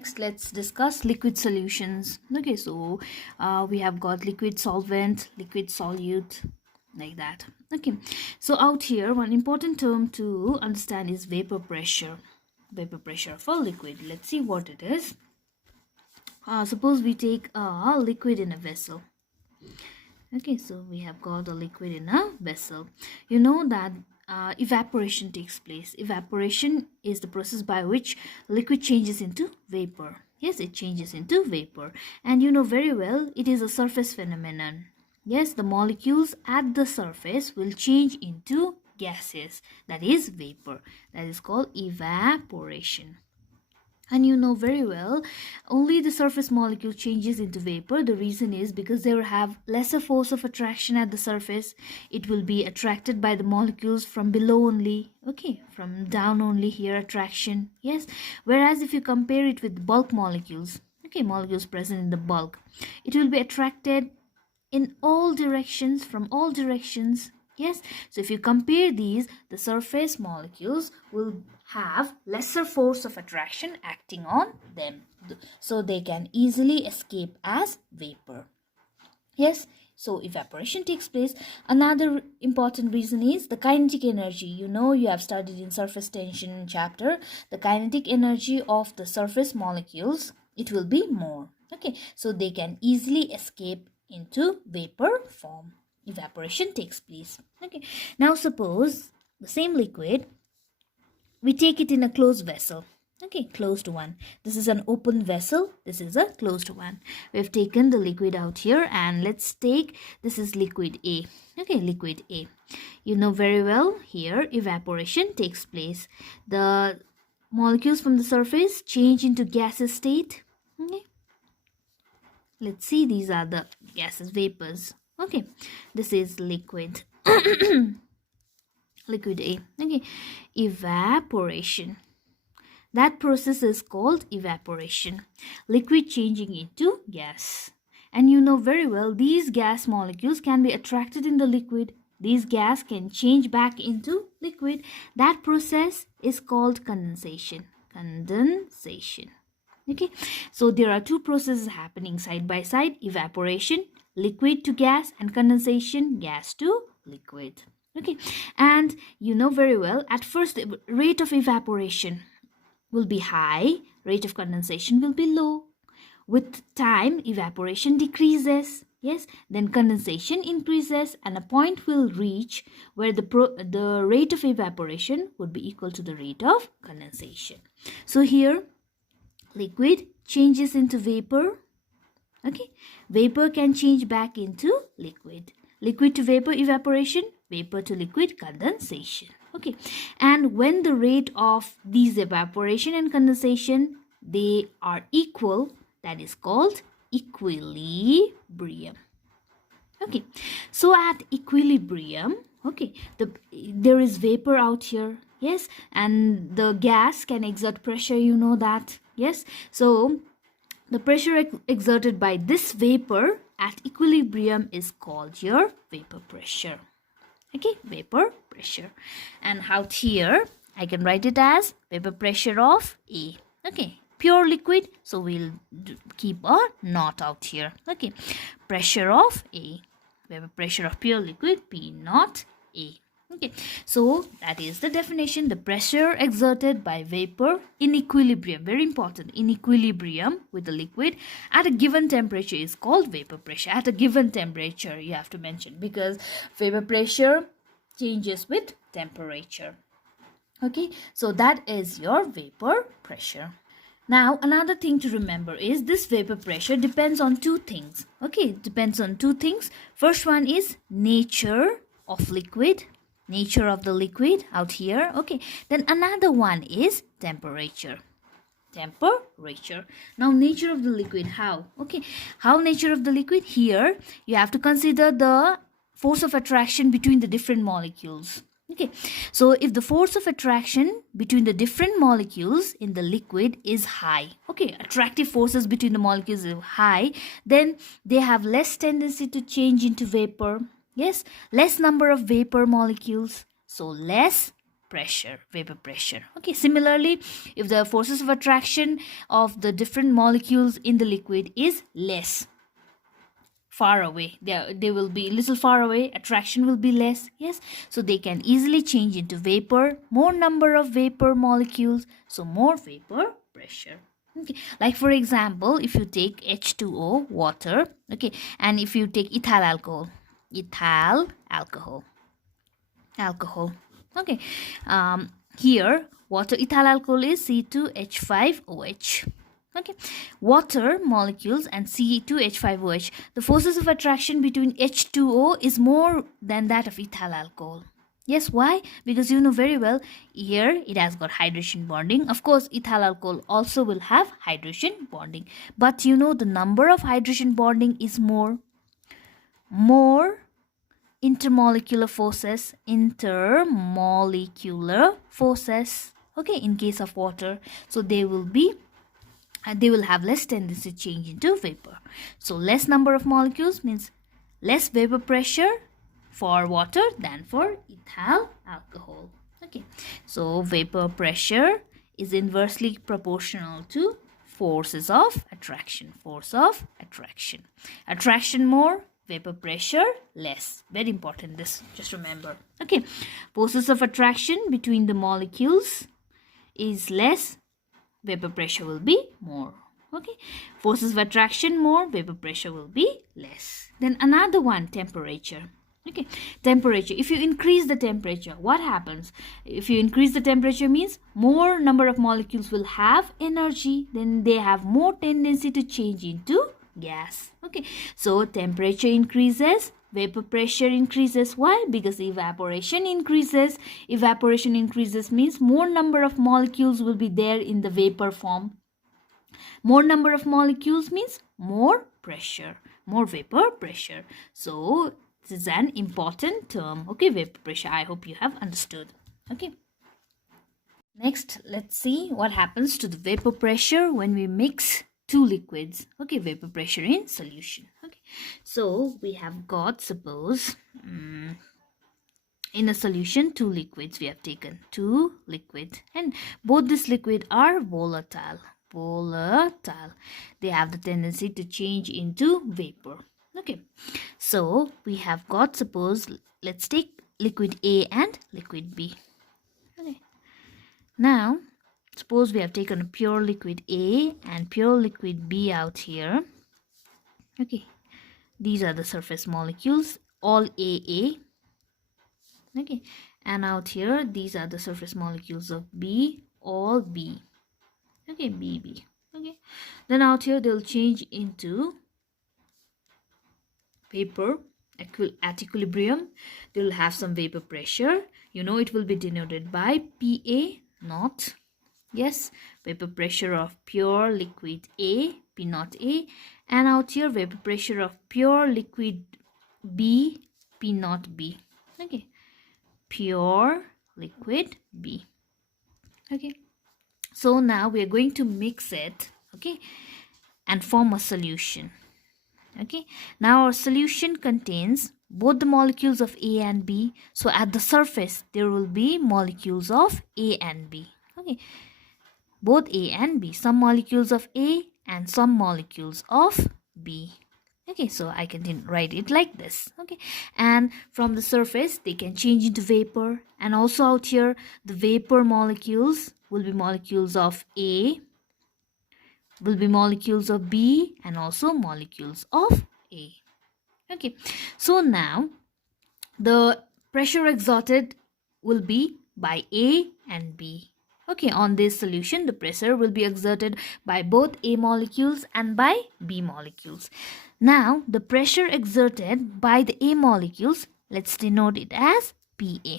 Next, let's discuss liquid solutions. Okay, so we have got liquid solvent, liquid solute, like that. Okay, so out here, one important term to understand is vapor pressure. Vapor pressure for liquid. Let's see what it is. Suppose we take a liquid in a vessel. Okay, so we have got a liquid in a vessel. You know that evaporation takes place. Evaporation is the process by which liquid changes into vapor. Yes, it changes into vapor. And you know very well it is a surface phenomenon. Yes, the molecules at the surface will change into gases. That is vapor. That is called evaporation. And you know very well, only the surface molecule changes into vapor. The reason is because they will have lesser force of attraction at the surface. It will be attracted by the molecules from below only. Okay, from down only here attraction. Yes, whereas if you compare it with bulk molecules, okay, molecules present in the bulk, it will be attracted in all directions, from all directions. Yes, so if you compare these, the surface molecules will have lesser force of attraction acting on them, so they can easily escape as vapor. Yes, so evaporation takes place. Another important reason is the kinetic energy. You know, you have studied in surface tension chapter, the kinetic energy of the surface molecules, it will be more. Okay, so they can easily escape into vapor form. Evaporation takes place. Okay, now suppose the same liquid, we take it in a closed vessel. Okay, closed one. This is an open vessel. This is a closed one. We've taken the liquid out here, and let's take, this is liquid A. Okay, liquid A. You know very well here evaporation takes place. The molecules from the surface change into gaseous state. Okay, let's see, these are the gases, vapors. Okay, this is liquid. Liquid A. Okay, evaporation. That process is called evaporation. Liquid changing into gas. And you know very well these gas molecules can be attracted in the liquid. These gas can change back into liquid. That process is called condensation. Condensation. Okay, so there are two processes happening side by side: evaporation, liquid to gas, and condensation, gas to liquid. Okay, and you know very well at first the rate of evaporation will be high, rate of condensation will be low. With time, evaporation decreases. Yes, then condensation increases, and a point will reach where the rate of evaporation would be equal to the rate of condensation. So here, liquid changes into vapor. Okay, vapor can change back into liquid. Liquid to vapor evaporation, vapor to liquid condensation. Okay, and when the rate of these evaporation and condensation, they are equal, that is called equilibrium. Okay, so at equilibrium, okay, there is vapor out here. Yes, and the gas can exert pressure, you know that. Yes, so the pressure exerted by this vapor at equilibrium is called your vapor pressure. Okay, vapor pressure. And out here, I can write it as vapor pressure of A. Okay, pure liquid, so we'll keep a naught out here. Okay, pressure of A. Vapor pressure of pure liquid, P naught A. Okay, so that is the definition: the pressure exerted by vapor in equilibrium, very important, in equilibrium with the liquid at a given temperature is called vapor pressure. At a given temperature, you have to mention, because vapor pressure changes with temperature. Okay, so that is your vapor pressure. Now, another thing to remember is this vapor pressure depends on two things. Okay, it depends on two things. First one is nature of liquid. Nature of the liquid out here. Okay, then another one is temperature. Temperature. Now, nature of the liquid, how? Okay, how nature of the liquid? Here you have to consider the force of attraction between the different molecules. Okay, so if the force of attraction between the different molecules in the liquid is high, okay, attractive forces between the molecules is high, then they have less tendency to change into vapor. Yes, less number of vapor molecules, so less pressure, vapor pressure. Okay, similarly, if the forces of attraction of the different molecules in the liquid is less, far away, they will be little far away, attraction will be less, yes, so they can easily change into vapor, more number of vapor molecules, so more vapor pressure. Okay, like for example, if you take H2O, water, okay, and if you take ethyl alcohol, okay, here water ethyl alcohol is C2H5OH. Okay, water molecules and C2H5OH, the forces of attraction between H2O is more than that of ethyl alcohol. Yes, why? Because you know very well, here it has got hydrogen bonding. Of course, ethyl alcohol also will have hydrogen bonding, but you know the number of hydrogen bonding is more intermolecular forces, okay, in case of water, so they will have less tendency to change into vapor. So less number of molecules means less vapor pressure for water than for ethyl alcohol. Okay, so vapor pressure is inversely proportional to forces of attraction. Attraction more, vapor pressure less. Very important, this, just remember. Okay, forces of attraction between the molecules is less, vapor pressure will be more. Okay, forces of attraction more, vapor pressure will be less. Then another one, temperature. Okay, temperature, if you increase the temperature, what happens? If you increase the temperature means more number of molecules will have energy, then they have more tendency to change into gas. Okay, so temperature increases, vapor pressure increases. Why? Because evaporation increases. Evaporation increases means more number of molecules will be there in the vapor form. More number of molecules means more pressure, more vapor pressure. So this is an important term. Okay, vapor pressure. I hope you have understood. Okay. Next, let's see what happens to the vapor pressure when we mix two liquids. Okay, vapor pressure in solution. Okay, so we have got, suppose in a solution, two liquids we have taken, two liquids, and both this liquid are volatile. They have the tendency to change into vapor. Okay, so we have got, suppose, let's take liquid A and liquid B. Okay, now suppose we have taken a pure liquid A and pure liquid B out here. Okay, these are the surface molecules, all AA. Okay, and out here these are the surface molecules of B, all B. Okay, BB. Okay, then out here they'll change into vapor at equilibrium. They will have some vapor pressure. You know, it will be denoted by PA naught. Yes, vapor pressure of pure liquid A, P naught A, and out here vapor pressure of pure liquid B, P naught B. Okay, pure liquid B. Okay, so now we are going to mix it, okay, and form a solution. Okay, now our solution contains both the molecules of A and B. So at the surface there will be molecules of A and B. Okay, both A and B, some molecules of A and some molecules of B. Okay, so I can write it like this. Okay, and from the surface they can change into vapor, and also out here the vapor molecules will be molecules of A, will be molecules of B, and also molecules of A. Okay, so now the pressure exerted will be by A and B. Okay, on this solution the pressure will be exerted by both A molecules and by B molecules. Now the pressure exerted by the A molecules, let's denote it as PA.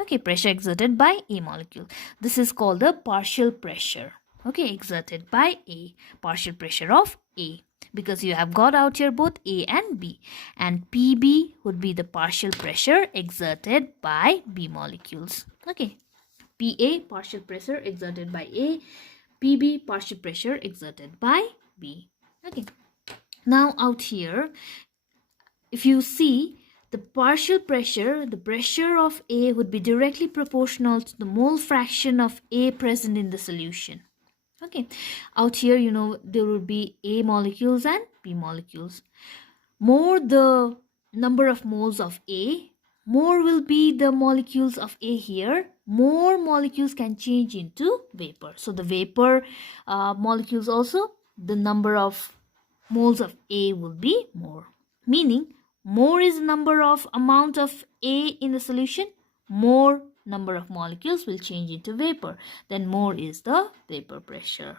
Okay, pressure exerted by A molecule. This is called the partial pressure. Okay, exerted by A, partial pressure of A, because you have got out here both A and B, and PB would be the partial pressure exerted by B molecules. Okay, PA, partial pressure exerted by A, PB, partial pressure exerted by B. Okay, now out here if you see the partial pressure, the pressure of A would be directly proportional to the mole fraction of A present in the solution. Okay, out here, you know, there will be A molecules and B molecules. More the number of moles of A, more will be the molecules of A here. More molecules can change into vapor. So the vapor molecules also, the number of moles of A will be more. Meaning, more is the number of amount of A in the solution, more number of molecules will change into vapor. Then more is the vapor pressure,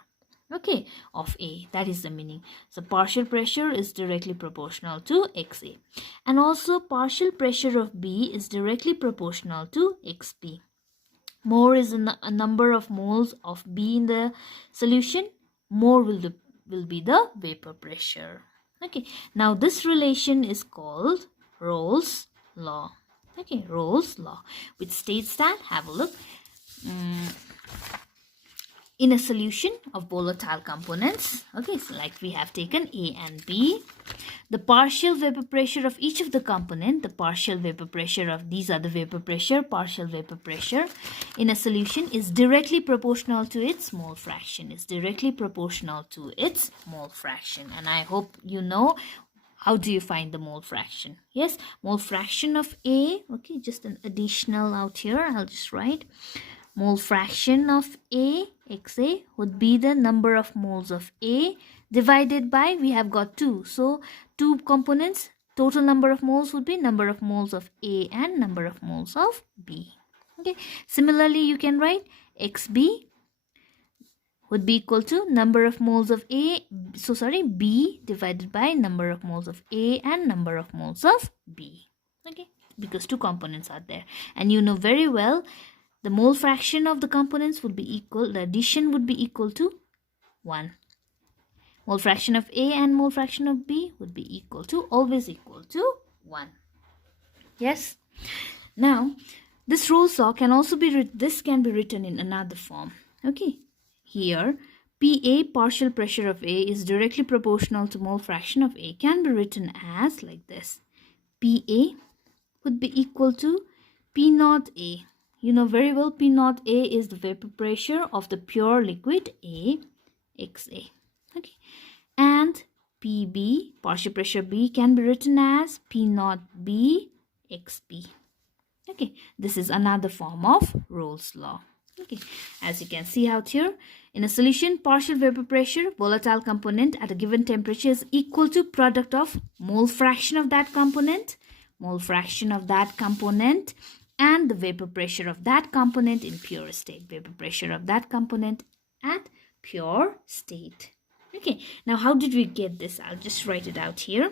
okay, of A. That is the meaning. So partial pressure is directly proportional to XA. And also partial pressure of B is directly proportional to XB. More is a number of moles of B in the solution, more will be the vapor pressure. Okay, now this relation is called Rolle's law. Okay, Rolle's law, which states that, have a look, in a solution of volatile components, okay, so like we have taken A and B, the partial vapor pressure of each of the component, the partial vapor pressure of, these are the vapor pressure, partial vapor pressure in a solution is directly proportional to its mole fraction, is directly proportional to its mole fraction. And I hope you know how do you find the mole fraction. Yes, mole fraction of A, okay, just an additional out here, I'll just write mole fraction of A, XA, would be the number of moles of A divided by, we have got 2. So, 2 components, total number of moles would be number of moles of A and number of moles of B. Okay. Similarly, you can write XB would be equal to number of moles of B divided by number of moles of A and number of moles of B. Okay. Because 2 components are there. And you know very well, the mole fraction of the components would be equal, the addition would be equal to 1. Mole fraction of A and mole fraction of B would be equal to, always equal to 1. Yes. Now, this Rolle's law can also be, this can be written in another form. Okay. Here, PA, partial pressure of A, is directly proportional to mole fraction of A, can be written as like this. PA would be equal to P naught A. You know very well P naught A is the vapor pressure of the pure liquid A, XA. Okay. And PB, partial pressure B, can be written as P naught B, XB. Okay. This is another form of Rolle's law. Okay. As you can see out here, in a solution, partial vapor pressure, volatile component at a given temperature is equal to product of mole fraction of that component, and the vapor pressure of that component in pure state, vapor pressure of that component at pure state. Okay, now how did we get this? I'll just write it out here.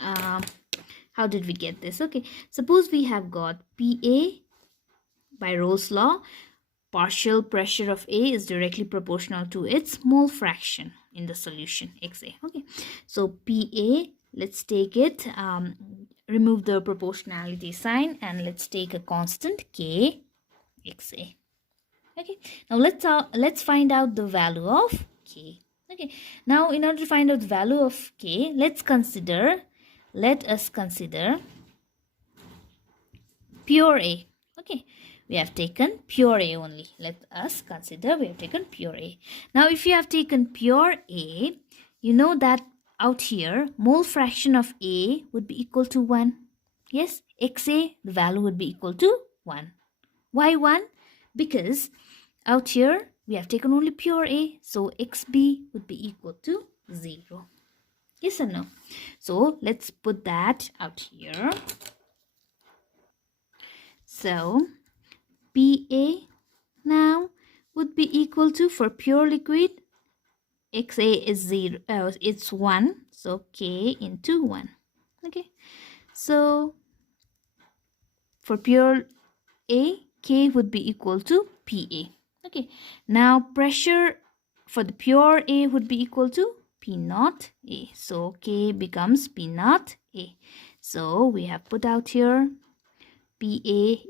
How did we get this? Okay, suppose we have got PA by Rolle's law, partial pressure of A is directly proportional to its mole fraction in the solution, XA. Okay, so PA, let's take it, remove the proportionality sign and let's take a constant K, XA. Okay, now let's find out the value of K. Okay, now in order to find out the value of K, let us consider pure A. Okay, we have taken pure A only. Let us consider we have taken pure A. Now if you have taken pure A, you know that out here mole fraction of A would be equal to 1. Yes, XA, the value would be equal to 1. Why 1? Because out here we have taken only pure A, so XB would be equal to 0. Yes or no? So let's put that out here. So PA now would be equal to, for pure liquid, XA is 0, it's 1, so K into 1. Okay, so for pure A, K would be equal to PA. Okay, now pressure for the pure A would be equal to P naught A, so K becomes P naught A. So we have put out here PA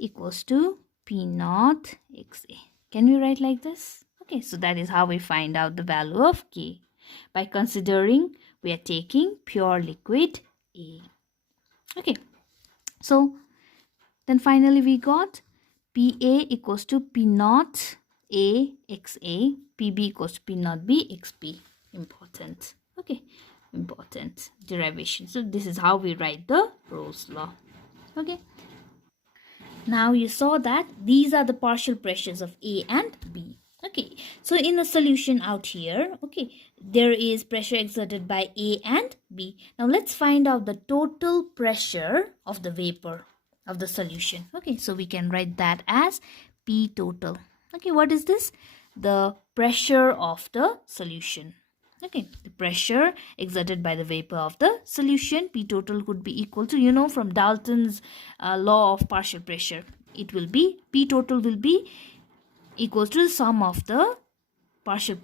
equals to P naught XA. Can we write like this? Okay, so that is how we find out the value of K, by considering we are taking pure liquid A. Okay, So then finally we got PA equals to P naught A XA, PB equals to P naught B XP. Important. Okay, important derivation. So this is how we write the Rolle's law. Okay. Now you saw that these are the partial pressures of A and B. Okay, so in a solution out here, okay, there is pressure exerted by A and B. Now let's find out the total pressure of the vapor of the solution. Okay, so we can write that as P total. Okay, what is this? The pressure of the solution. Okay, the pressure exerted by the vapor of the solution, P total, could be equal to, you know, from Dalton's law of partial pressure, it will be, P total will be equals to the sum of the partial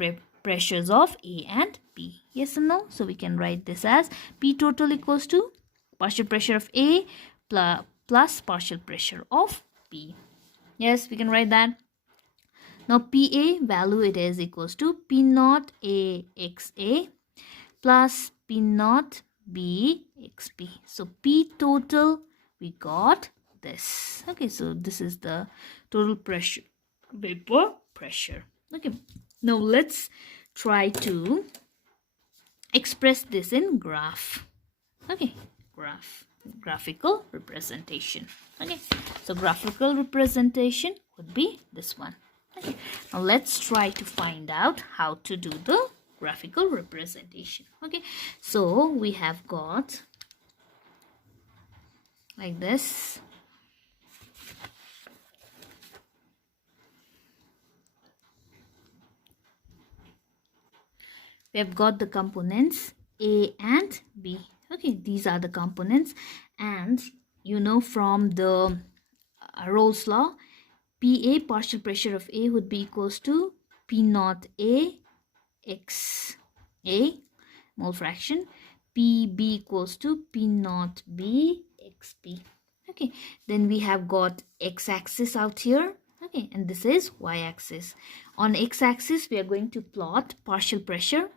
pressures of A and B. Yes or no? So we can write this as P total equals to partial pressure of A plus partial pressure of B. Yes, we can write that. Now PA value, it is equals to P naught A XA plus P naught B XP. So P total, we got this. Okay, so this is the total pressure, vapor pressure. Okay, now let's try to express this in graph. Okay, graphical representation. Okay, so graphical representation would be this one. Okay, now let's try to find out how to do the graphical representation. Okay, so we have got like this. We have got the components A and B. Okay, these are the components, and you know from the Rolle's law, PA, partial pressure of A, would be equals to P naught A X A, mole fraction, PB equals to P naught B XP. Okay, then we have got x-axis out here. Okay, and this is y-axis. On x-axis, we are going to plot partial pressure.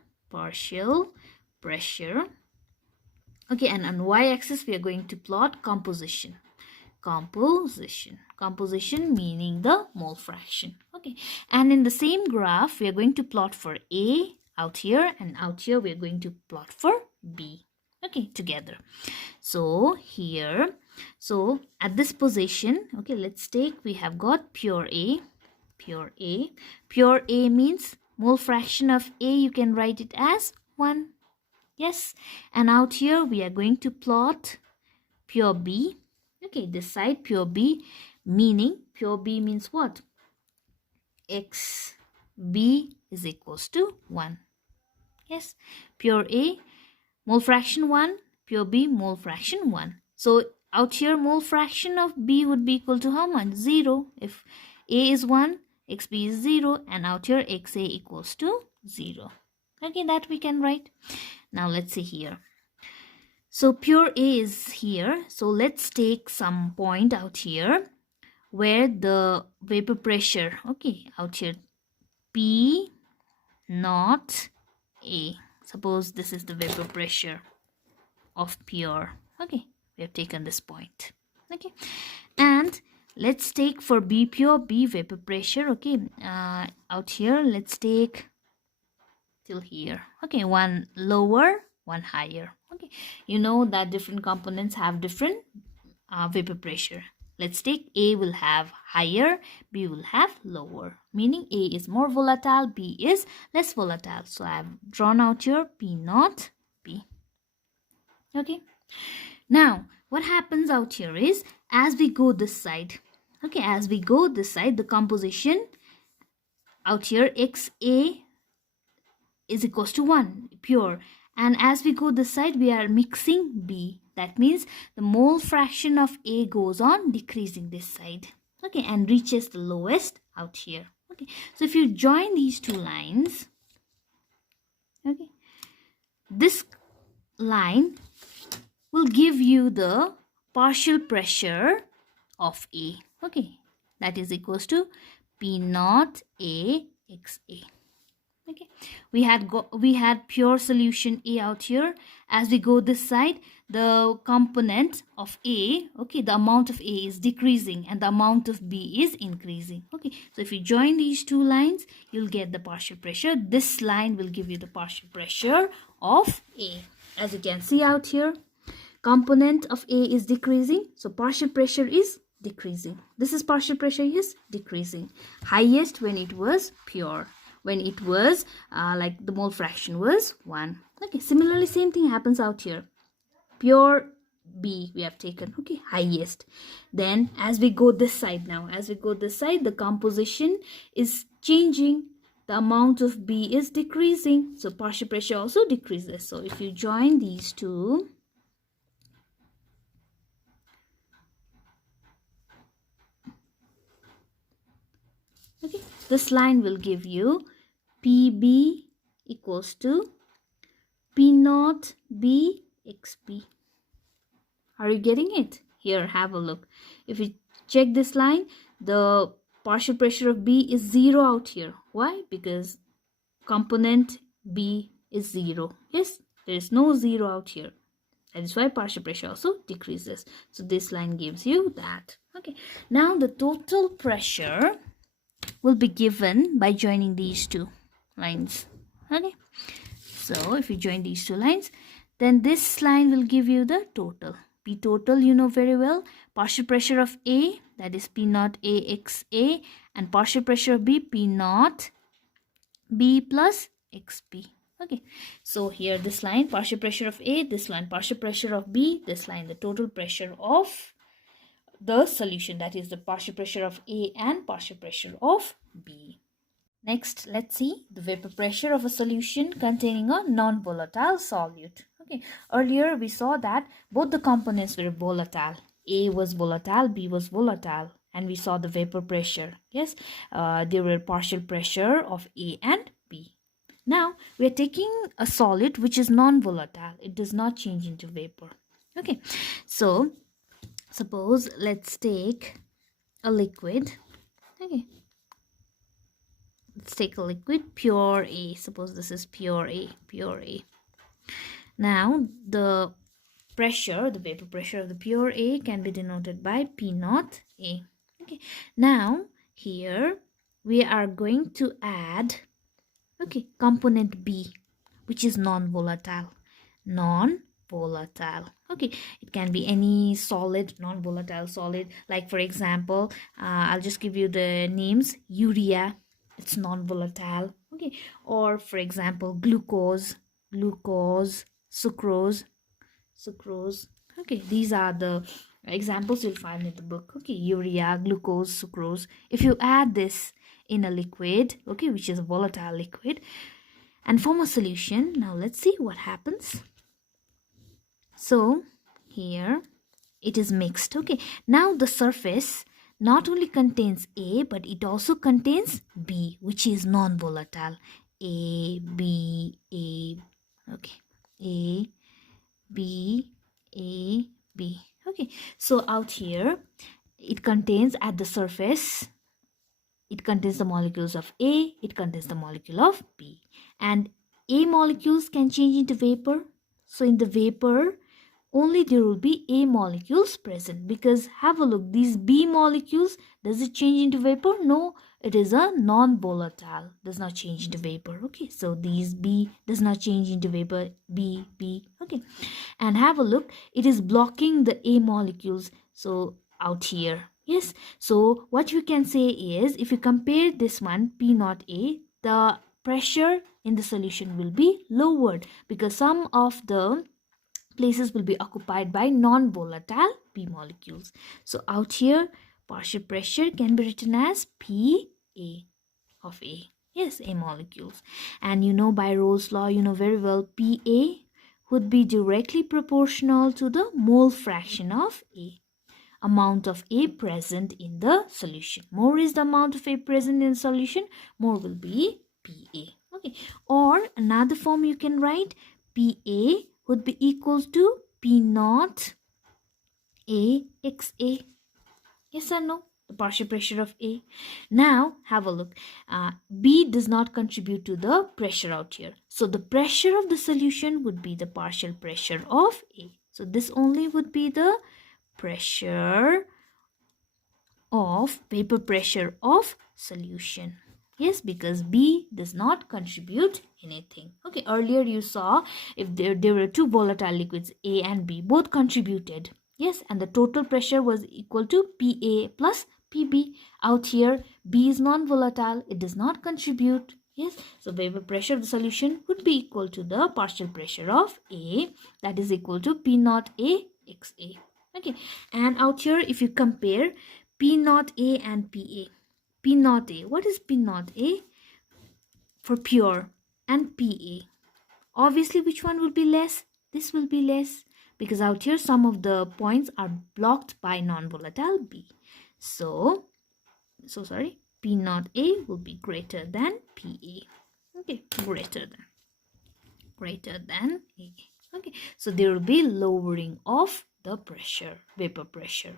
Okay, and on y-axis, we are going to plot composition. Composition meaning the mole fraction. Okay, and in the same graph, we are going to plot for A out here, and out here we are going to plot for B. Okay, together. So here, so at this position, okay, let's take, we have got pure A. Pure A means mole fraction of A, you can write it as 1. Yes, and out here we are going to plot pure B. Okay, this side pure B, meaning pure B means what? XB is equals to 1. Yes, pure A, mole fraction 1, pure B, mole fraction 1. So out here mole fraction of B would be equal to how much? 0. If A is 1, XB is 0, and out here XA equals to 0. Okay, that we can write. Now let's see here. So pure A is here. So let's take some point out here where the vapor pressure, okay, out here, P naught A. Suppose this is the vapor pressure of pure. Okay, we have taken this point. Okay, and let's take for B pure, B vapor pressure. Okay, out here, let's take till here. Okay, one lower, one higher. Okay, you know that different components have different vapor pressure. Let's take A will have higher, B will have lower, meaning A is more volatile, B is less volatile. So I have drawn out here P naught B. Okay, now what happens out here is, as we go this side, okay, as we go this side, the composition out here XA is equals to 1, pure, and as we go this side, we are mixing B. That means the mole fraction of A goes on decreasing this side, okay, and reaches the lowest out here. Okay, so if you join these two lines, okay, this line will give you the partial pressure of A. Okay, that is equals to P naught A XA. Okay, we had pure solution A out here. As we go this side, the component of A, okay, the amount of A is decreasing and the amount of B is increasing. Okay, so if you join these two lines, you'll get the partial pressure. This line will give you the partial pressure of A. As you can see out here, component of A is decreasing, so partial pressure is decreasing. This is partial pressure is decreasing. Highest when it was pure, when it was like the mole fraction was 1. Okay, similarly same thing happens out here. Pure B we have taken, okay, highest. Then as we go this side now, as we go this side, the composition is changing. The amount of B is decreasing, so partial pressure also decreases. So if you join these two, okay, this line will give you PB equals to P naught B XP. Are you getting it? Here, have a look. If you check this line, the partial pressure of B is 0 out here. Why? Because component B is 0. Yes, there is no 0 out here. That is why partial pressure also decreases. So this line gives you that. Okay. Now the total pressure will be given by joining these two lines. Okay. So if you join these two lines, then this line will give you the total. P total, you know very well. Partial pressure of A, that is P naught A XA, and partial pressure of B, P naught B plus XP. Okay, so here this line, partial pressure of A, this line, partial pressure of B, this line, the total pressure of the solution, that is the partial pressure of A and partial pressure of B. Next, let's see the vapor pressure of a solution containing a non-volatile solute. Okay, earlier we saw that both the components were volatile. A was volatile, B was volatile, and we saw the vapor pressure. Yes, there were partial pressure of A and B. Now we are taking a solid which is non-volatile. It does not change into vapor. Okay, so suppose let's take a liquid. Okay, let's take a liquid, pure A. Suppose this is pure A, pure A. Now the pressure, the vapor pressure of the pure A can be denoted by P naught A. Okay, now here we are going to add, okay, component B, which is non-volatile. Non-volatile. Okay, it can be any solid, non-volatile solid. Like for example, I'll just give you the names. Urea, it's non-volatile. Okay, or for example, glucose, sucrose. Okay, these are the examples you'll find in the book. Okay, urea, glucose, sucrose. If you add this in a liquid, okay, which is a volatile liquid, and form a solution, now let's see what happens. So here it is mixed. Okay, now the surface not only contains A, but it also contains B, which is non-volatile. A, B, A. Okay, A, B, A, B. Okay, so out here it contains at the surface, it contains the molecules of A, it contains the molecule of B, and A molecules can change into vapor. So in the vapor only there will be A molecules present, because have a look, these B molecules, does it change into vapor? No, it is a non-volatile, does not change into vapor. Okay, so these B does not change into vapor, B. Okay, and have a look, it is blocking the A molecules, so out here. Yes, so what you can say is, if you compare this one, P naught A, the pressure in the solution will be lowered, because some of the places will be occupied by non-volatile B molecules. So out here, partial pressure can be written as PA of A. Yes, A molecules. And you know, by Rolle's law, you know very well, PA would be directly proportional to the mole fraction of A. Amount of A present in the solution. More is the amount of A present in the solution, more will be PA. Okay, or another form you can write, PA would be equals to P naught A XA. Yes or no? The partial pressure of A. Now have a look. B does not contribute to the pressure out here. So the pressure of the solution would be the partial pressure of A. So this only would be the pressure of vapor pressure of solution. Yes, because B does not contribute anything. Okay, earlier you saw if there were two volatile liquids A and B, both contributed. Yes, and the total pressure was equal to PA plus PB. Out here, B is non-volatile, it does not contribute. Yes, so vapor pressure of the solution would be equal to the partial pressure of A, that is equal to P naught A XA. Okay, and out here if you compare P naught A and PA, P naught A, what is P naught A? For pure, and PA. Obviously, which one will be less? This will be less, because out here some of the points are blocked by non-volatile B. So sorry, P naught A will be greater than PA. Okay, greater than A. Okay, so there will be lowering of the pressure, vapor pressure.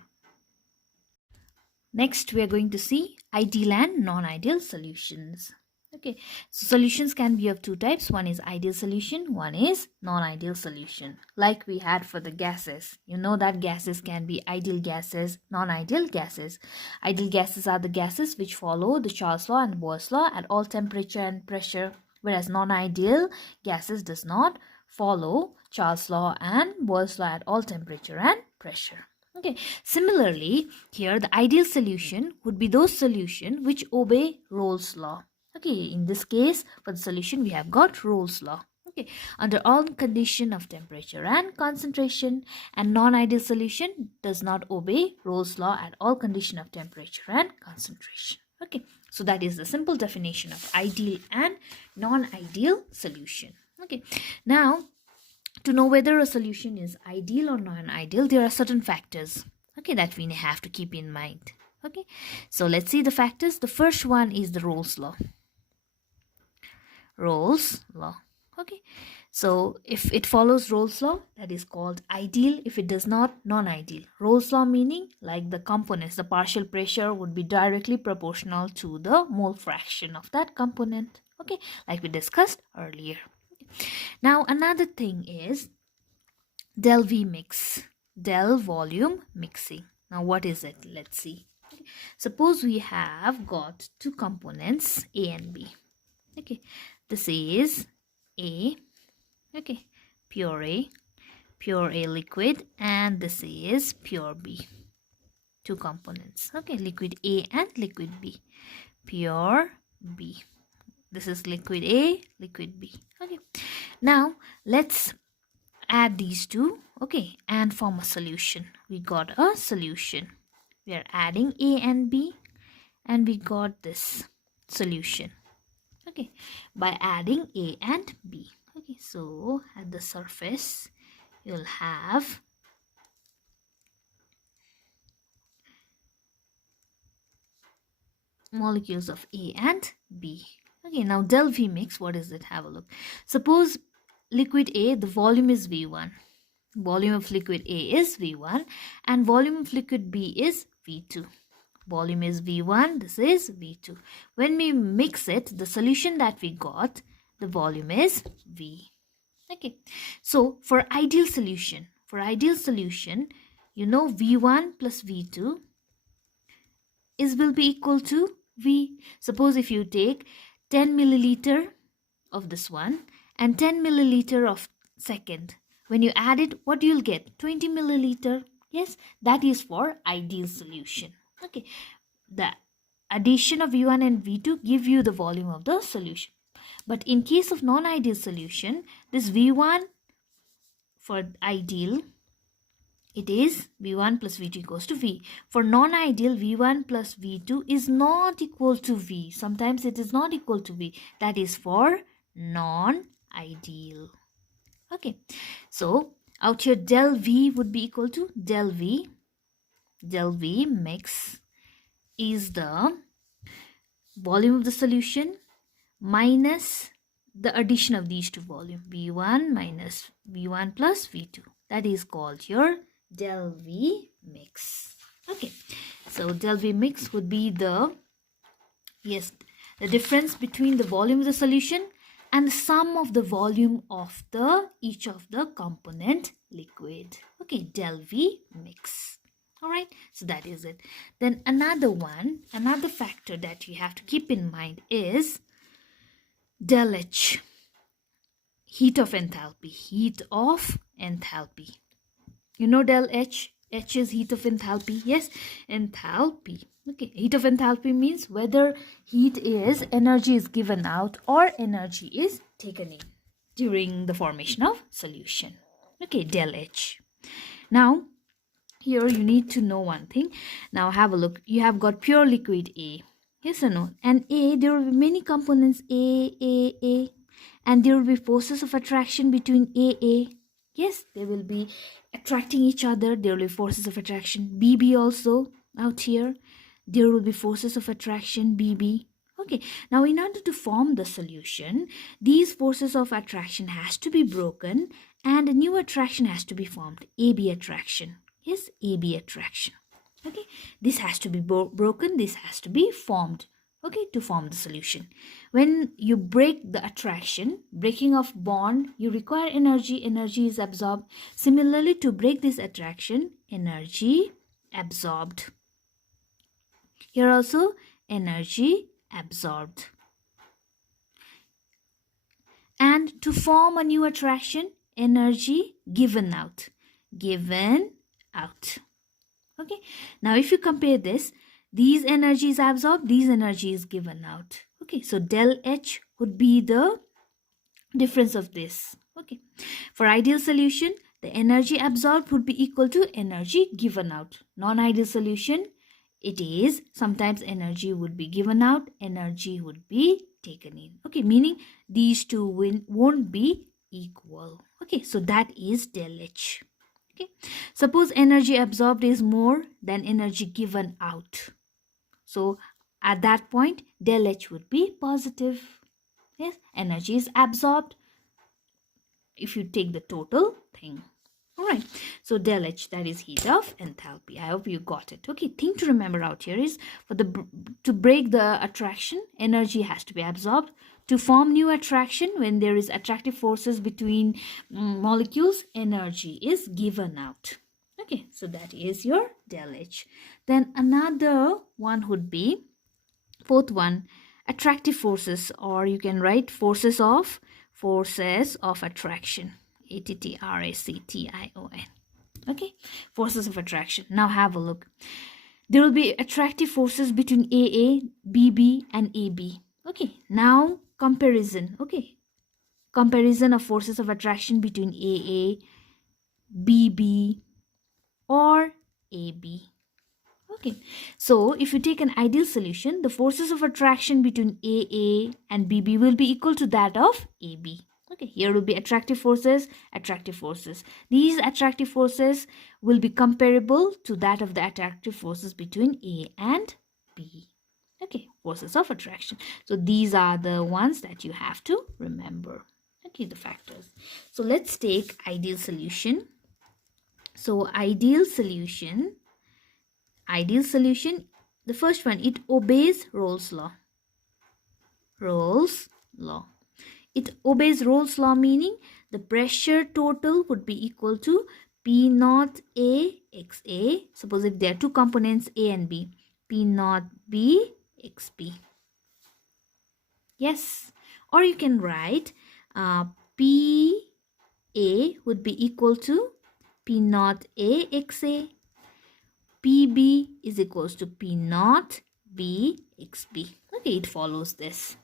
Next, we are going to see ideal and non-ideal solutions. Okay, so solutions can be of two types. One is ideal solution, one is non-ideal solution. Like we had for the gases. You know that gases can be ideal gases, non-ideal gases. Ideal gases are the gases which follow the Charles law and Boyle's law at all temperature and pressure, whereas non-ideal gases does not follow Charles law and Boyle's law at all temperature and pressure. Okay, similarly, here the ideal solution would be those solutions which obey Rolle's law. Okay, in this case, for the solution, we have got Rolle's law. Okay, under all condition of temperature and concentration, and non-ideal solution does not obey Rolle's law at all condition of temperature and concentration. Okay, so that is the simple definition of ideal and non-ideal solution. Okay, now to know whether a solution is ideal or non-ideal, there are certain factors, okay, that we have to keep in mind. Okay, so let's see the factors. The first one is the Rolle's law. Rolle's law. Okay, so if it follows Rolle's law, that is called ideal. If it does not, non-ideal. Rolle's law meaning like the components, the partial pressure would be directly proportional to the mole fraction of that component. Okay, like we discussed earlier. Now another thing is del V mix, del volume mixing. Now what is it? Let's see. Suppose we have got two components A and B. Okay, this is A, okay, pure A liquid, and this is pure B. Two components, okay, liquid A and liquid B, pure B. This is liquid A, liquid B. Okay, now let's add these two, okay, and form a solution. We got a solution. We are adding A and B, and we got this solution. Okay, by adding A and B. Okay, so at the surface you'll have molecules of A and B. Okay, now del V mix, what does it? Have a look. Suppose liquid A, the volume is V1. Volume of liquid A is V1 and volume of liquid B is V2. Volume is V1, this is V2. When we mix it, the solution that we got, the volume is V. Okay, so for ideal solution, you know V1 plus V2 will be equal to V. Suppose if you take 10 milliliter of this one and 10 milliliter of second, when you add it, what you'll get? 20 milliliter. Yes, that is for ideal solution. Okay, the addition of V1 and V2 give you the volume of the solution. But in case of non-ideal solution, this V1 for ideal, it is V1 plus V2 equals to V. For non-ideal, V1 plus V2 is not equal to V. Sometimes it is not equal to V. That is for non-ideal. Okay, so out here del V would be equal to del V. Del V mix is the volume of the solution minus the addition of these two volume, V1 minus V1 plus V2. That is called your del V mix. Okay, so del V mix would be the difference between the volume of the solution and the sum of the volume of each of the component liquid. Okay, del V mix. All right, so that is it. Then another factor that you have to keep in mind is del H, heat of enthalpy. You know del H is heat of enthalpy. Yes, enthalpy. Okay, heat of enthalpy means whether energy is given out or energy is taken in during the formation of solution. Okay, del H. Now here you need to know one thing. Now have a look. You have got pure liquid A. Yes or no? And A, there will be many components A. And there will be forces of attraction between A. Yes, they will be attracting each other. There will be forces of attraction. BB also out here. There will be forces of attraction BB. Okay, now in order to form the solution, these forces of attraction has to be broken and a new attraction has to be formed. AB attraction. Yes, AB attraction. Okay, this has to be broken, this has to be formed, okay, to form the solution. When you break the attraction, breaking of bond, you require energy is absorbed. Similarly, to break this attraction, energy absorbed. Here also energy absorbed. And to form a new attraction, energy given out. Okay, now if you compare this, these energies absorbed, these energies given out. Okay, so del H would be the difference of this. Okay, for ideal solution, the energy absorbed would be equal to energy given out. Non-ideal solution, it is sometimes energy would be given out, energy would be taken in. Okay, meaning these two won't be equal. Okay, so that is del H. Okay, suppose energy absorbed is more than energy given out. So at that point, del H would be positive. Yes, energy is absorbed if you take the total thing. All right, so del H, that is heat of enthalpy. I hope you got it. Okay, thing to remember out here is to break the attraction, energy has to be absorbed. To form new attraction, when there is attractive forces between molecules, energy is given out. Okay, so that is your del H. Then another one would be, fourth one, attractive forces, or you can write forces of attraction. ATTRACTION. Okay, forces of attraction. Now have a look. There will be attractive forces between AA, BB, and AB. Okay, now comparison. Okay, comparison of forces of attraction between AA, BB, or AB. Okay, so if you take an ideal solution, the forces of attraction between AA and BB will be equal to that of AB. Okay, here will be attractive forces. These attractive forces will be comparable to that of the attractive forces between A and B. Okay, forces of attraction. So these are the ones that you have to remember. Okay, the factors. So let's take ideal solution. So ideal solution, the first one, it obeys Rolle's law. It obeys Rolle's law, meaning the pressure total would be equal to P naught A XA. Suppose if there are two components A and B, P naught B XB. Yes, or you can write P A would be equal to P naught A XA. PB is equals to P naught B XB. Okay, it follows this.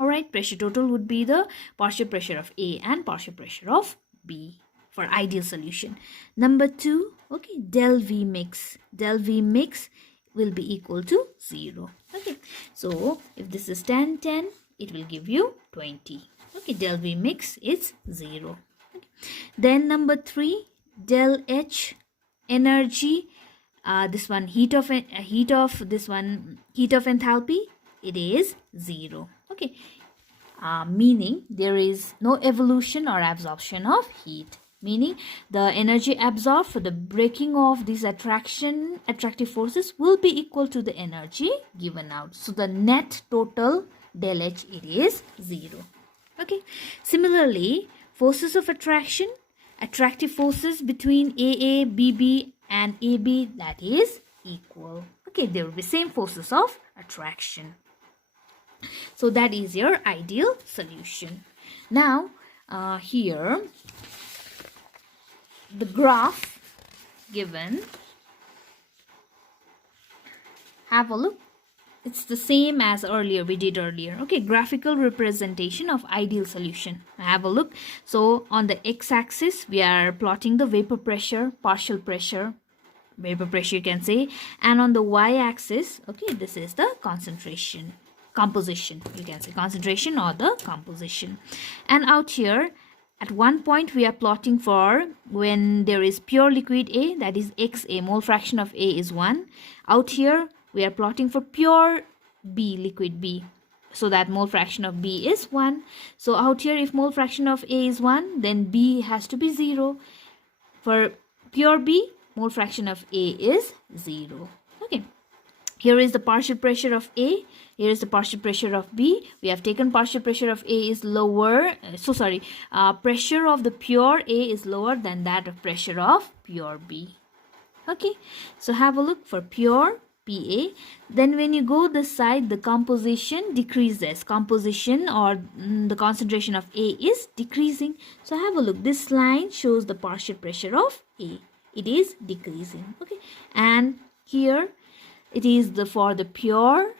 Alright, pressure total would be the partial pressure of A and partial pressure of B for ideal solution. Number 2, okay, del V mix. Del V mix will be equal to 0. Okay, so if this is 10, 10, it will give you 20. Okay, del V mix is 0. Okay. Then number 3, del H energy. This one heat of enthalpy, it is 0. Okay, meaning there is no evolution or absorption of heat, meaning the energy absorbed for the breaking of these attractive forces will be equal to the energy given out. So the net total del H, it is 0. Okay. Similarly, forces of attraction, attractive forces between AA, BB and AB, that is equal. Okay, there will be same forces of attraction. So that is your ideal solution. Now, here the graph given, have a look. It's the same as we did earlier. Okay, graphical representation of ideal solution. Have a look. So on the x-axis, we are plotting the vapor pressure, partial pressure, vapor pressure you can say, and on the y-axis, okay, this is the composition, you can say concentration or the composition. And out here at one point we are plotting for when there is pure liquid A, that is XA, mole fraction of A is 1. Out here we are plotting for pure B, liquid B, so that mole fraction of B is 1. So out here if mole fraction of A is 1, then B has to be 0. For pure B, mole fraction of A is 0. Okay. Here is the partial pressure of A. Here is the partial pressure of B. We have taken partial pressure of A is lower. Pressure of the pure A is lower than that of pressure of pure B. Okay. So have a look for pure PA. Then when you go this side, the composition decreases. Composition or the concentration of A is decreasing. So have a look. This line shows the partial pressure of A. It is decreasing. Okay. And here it is for the pure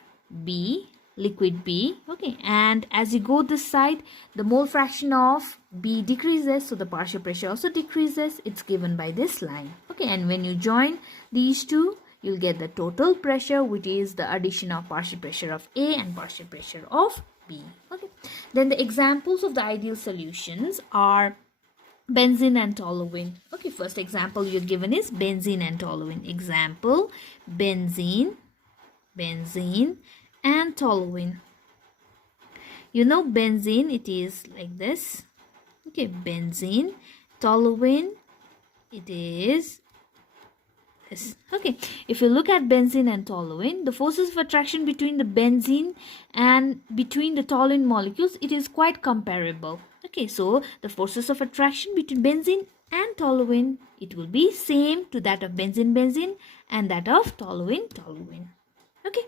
B, liquid B. Okay. And as you go this side, the mole fraction of B decreases, so the partial pressure also decreases. It's given by this line. Okay. And when you join these two, you'll get the total pressure, which is the addition of partial pressure of A and partial pressure of B. Okay. Then the examples of the ideal solutions are benzene and toluene. Okay, first example you're given is benzene and toluene. Example, benzene and toluene. You know benzene, it is like this. Okay, benzene. Toluene, it is this. Okay, if you look at benzene and toluene, the forces of attraction between the benzene and between the toluene molecules, it is quite comparable. Okay, so the forces of attraction between benzene and toluene, it will be same to that of benzene and that of toluene. Okay,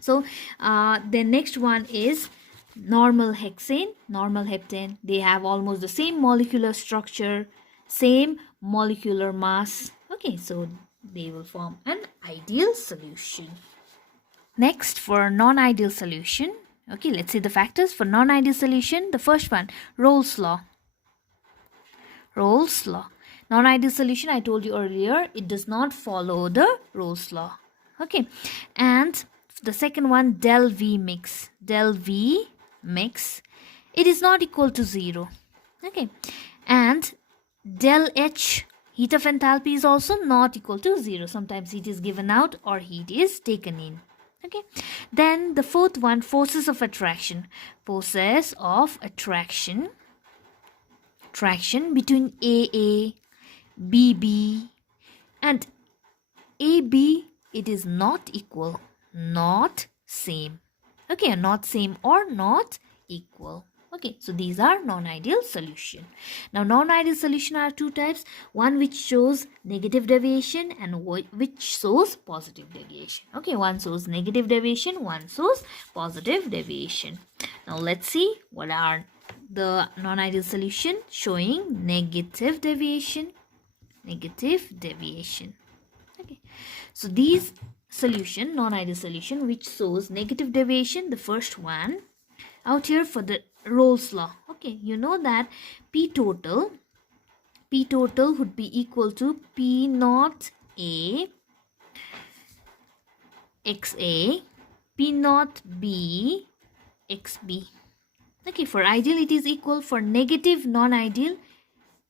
so the next one is normal hexane, normal heptane. They have almost the same molecular structure, same molecular mass. Okay, so they will form an ideal solution. Next, for non-ideal solution, okay, let's see the factors for non-ideal solution. The first one, Rolle's law. Rolle's law. Non-ideal solution, I told you earlier, it does not follow the Rolle's law. Okay, and the second one, del V mix. Del V mix, it is not equal to 0. Okay, and del H, heat of enthalpy, is also not equal to 0. Sometimes heat is given out or heat is taken in. Okay, then the fourth one, forces of attraction. Forces of attraction between AA, BB and AB, it is not equal, not same. Okay, not same or not equal. Okay, so these are non-ideal solution. Now, non-ideal solution are two types. One which shows negative deviation and which shows positive deviation. Okay, one shows negative deviation, one shows positive deviation. Now, let's see what are the non-ideal solution showing negative deviation. Negative deviation. Okay, so these solution, non-ideal solution, which shows negative deviation, the first one, out here for the Rolle's law. Okay, you know that P total would be equal to P naught A XA, P naught B XB. Okay, for ideal it is equal. For negative non-ideal,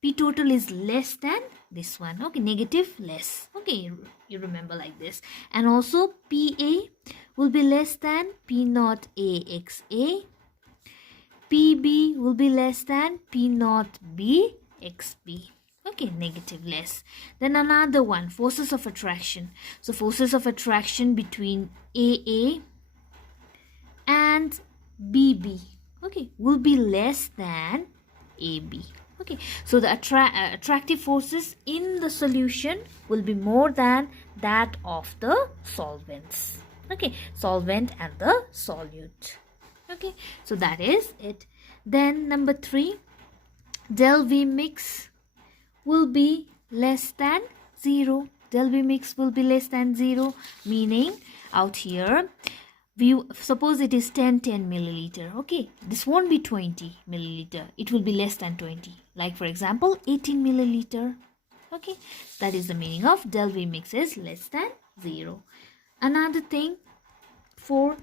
P total is less than this one. Okay, negative less. Okay, you remember like this. And also PA will be less than P naught A XA. PB will be less than P naught B XB. Okay, negative less. Then another one, forces of attraction. So forces of attraction between AA and BB. okay, will be less than AB. Okay, so the attractive forces in the solution will be more than that of the solvents. Okay, solvent and the solute. Okay, so that is it. Then number 3, del V mix will be less than 0. Del V mix will be less than 0, meaning out here, suppose it is 10 milliliter. Okay, this won't be 20 milliliter. It will be less than 20. Like for example, 18 milliliter. Okay, that is the meaning of del V mix is less than 0. Another thing, for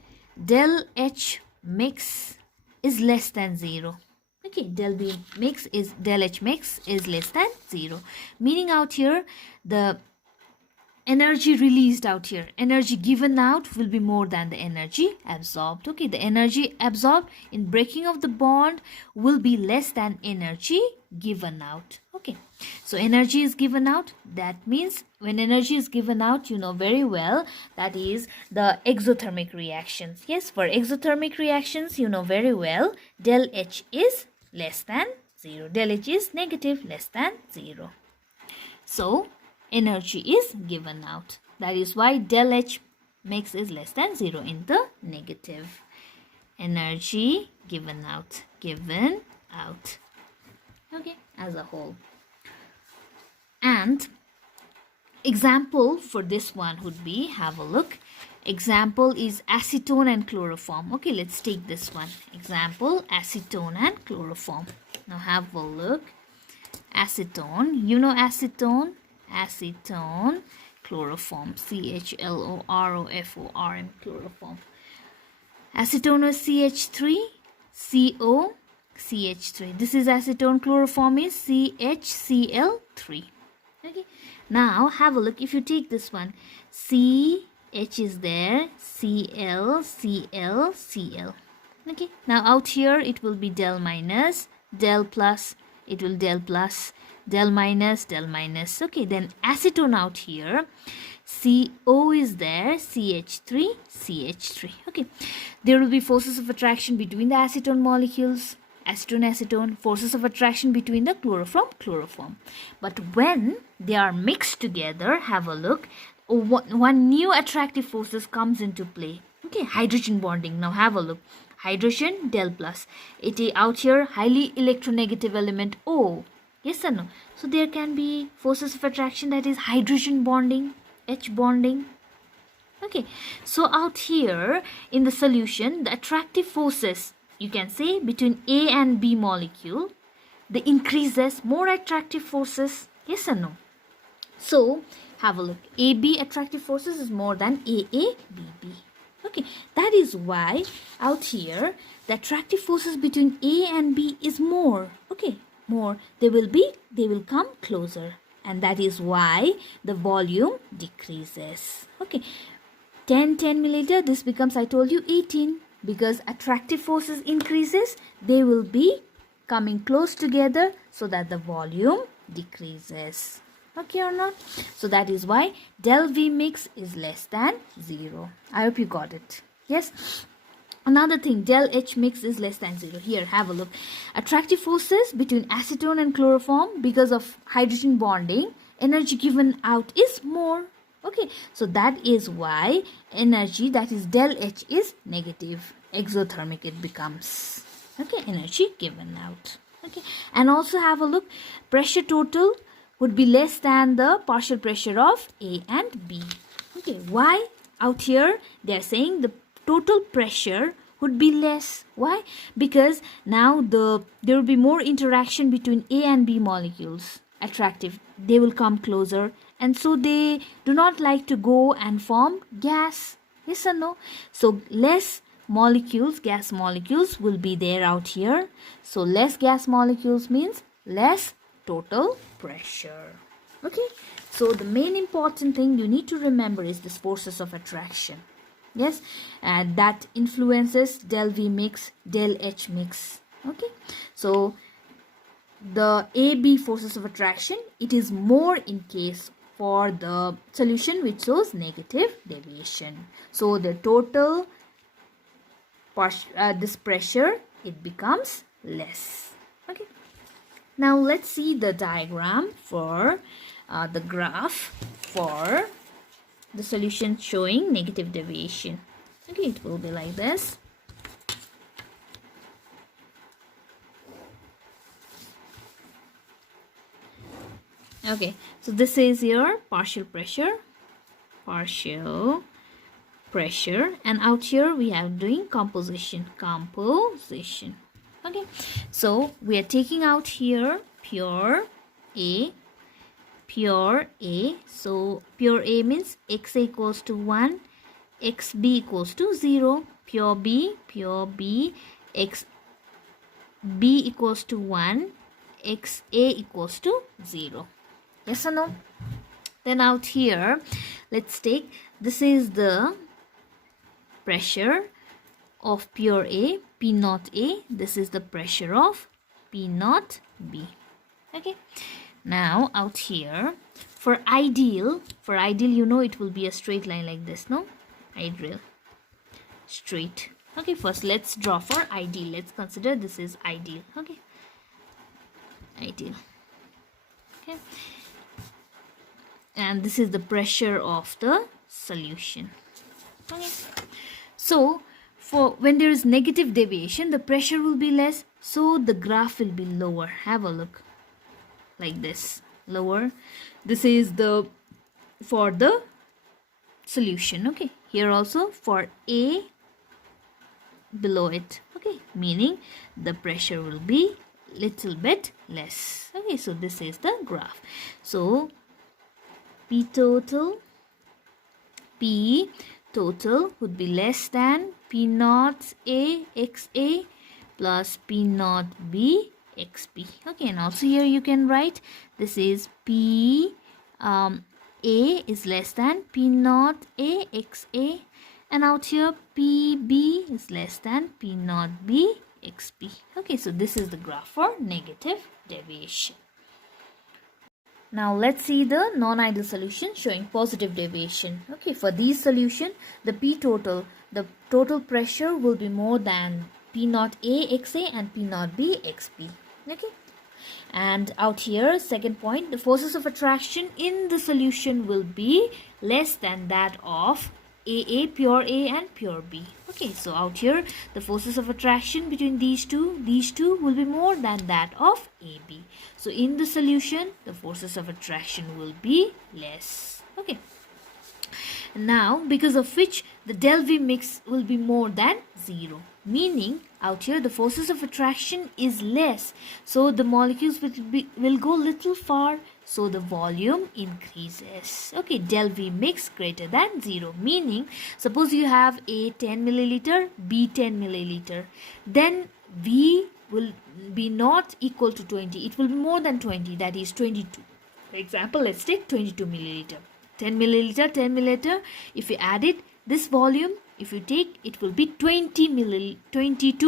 del H mix is less than 0. Okay, del H mix is less than 0, meaning out here the energy released out here, energy given out will be more than the energy absorbed. Okay, the energy absorbed in breaking of the bond will be less than energy given out. Okay, so energy is given out, that means when energy is given out, you know very well, that is the exothermic reactions. Yes, for exothermic reactions, you know very well, del H is less than 0, del H is negative, less than 0. So energy is given out. That is why del H mix is less than 0 in the negative. Energy given out. Okay, as a whole. And example for this one would be, have a look. Example is acetone and chloroform. Okay, let's take this one. Example, acetone and chloroform. Now have a look. Acetone, you know acetone, chloroform, CHLOROFORM, chloroform. Acetone is CH3, CO, CH3. This is acetone, chloroform is CHCl3. Okay, now have a look. If you take this one, CH is there, Cl, Cl, Cl. Okay, now out here it will be del minus, del plus, it will del plus, del minus, del minus. Okay, then acetone out here, CO is there, CH3, CH3. Okay, there will be forces of attraction between the acetone molecules, acetone, forces of attraction between the chloroform. But when they are mixed together, have a look, one new attractive forces comes into play. Okay, hydrogen bonding. Now have a look. Hydrogen, del plus. It is out here, highly electronegative element O. Yes or no? So there can be forces of attraction, that is hydrogen bonding, H bonding. Okay, so out here in the solution, the attractive forces, you can say between A and B molecule, the increases more attractive forces. Yes or no? So have a look. AB attractive forces is more than AA, BB. Okay, that is why out here the attractive forces between A and B is more. Okay, more. They will come closer, and that is why the volume decreases. Okay, 10 milliliter, this becomes, I told you, 18, because attractive forces increases, they will be coming close together so that the volume decreases. Okay or not? So that is why del V mix is less than 0. I hope you got it. Yes. Another thing, del H mix is less than 0. Here, have a look. Attractive forces between acetone and chloroform, because of hydrogen bonding, energy given out is more. Okay, so that is why energy, that is del H, is negative. Exothermic it becomes. Okay, energy given out. Okay, and also have a look. Pressure total would be less than the partial pressure of A and B. Okay, why? Out here they are saying the total pressure would be less. Why? Because now there will be more interaction between A and B molecules. Attractive. They will come closer, and so they do not like to go and form gas. Yes or no? So less molecules, gas molecules will be there out here. So less gas molecules means less total pressure. Okay, so the main important thing you need to remember is this forces of attraction. Yes, and that influences del V mix, del H mix. Okay, so the AB forces of attraction, it is more in case for the solution which shows negative deviation. So the total this pressure it becomes less. Okay. Now let's see the diagram for the graph for the solution showing negative deviation. Okay, it will be like this. Okay, so this is your partial pressure, and out here we are doing composition. Okay, so we are taking out here pure A. So pure A means Xa equals to 1, Xb equals to 0. Pure B, Xb equals to 1, Xa equals to 0. Yes or no? Then out here, let's take, this is the pressure of pure A, P naught A. This is the pressure of P naught B. Okay. Now out here, for ideal, you know it will be a straight line like this, no? Ideal, straight. Okay, first let's draw for ideal. Let's consider this is ideal. Okay, ideal. Okay, and this is the pressure of the solution. Okay, so for when there is negative deviation, the pressure will be less, so the graph will be lower. Have a look, like this, lower. This is the for the solution. Okay, here also for A, below it. Okay, meaning the pressure will be little bit less. Okay, so this is the graph. So P total would be less than P naught A XA plus P naught B XP. Okay, and also here you can write this is P A is less than P naught A XA, and out here PB is less than P naught B XP. Okay, so this is the graph for negative deviation. Now let's see the non-ideal solution showing positive deviation. Okay, for these solution, the P total, the total pressure will be more than P naught A XA and P naught B XP. Okay, and out here, second point, the forces of attraction in the solution will be less than that of AA, pure A and pure B. Okay, so out here the forces of attraction between these two will be more than that of AB. So in the solution the forces of attraction will be less. Okay, now because of which the del V mix will be more than 0, meaning out here the forces of attraction is less, so the molecules will go little far, so the volume increases. Okay, del V mix greater than 0, meaning suppose you have A 10 milliliter, B 10 milliliter, then V will be not equal to 20, it will be more than 20, that is 22. For example, let's take 22 milliliter. 10 milliliter, if you add it, this volume, if you take, it will be 22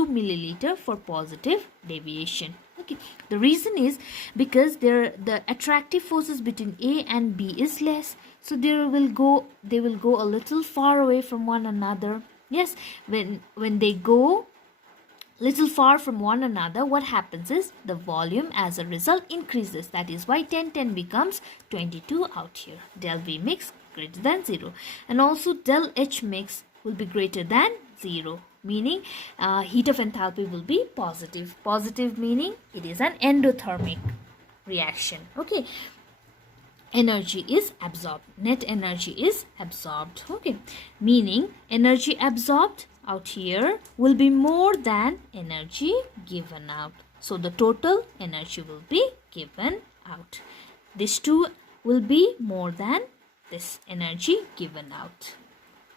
milliliter for positive deviation. Okay, the reason is because the attractive forces between A and B is less, so they will go a little far away from one another. Yes, when they go little far from one another, what happens is the volume as a result increases. That is why 10 becomes 22 out here. Del V mix greater than 0, and also del H mix will be greater than 0, meaning heat of enthalpy will be positive. Positive meaning it is an endothermic reaction. Okay, energy is absorbed, net energy is absorbed. Okay, meaning energy absorbed out here will be more than energy given out, so the total energy will be given out. These two will be more than this energy given out.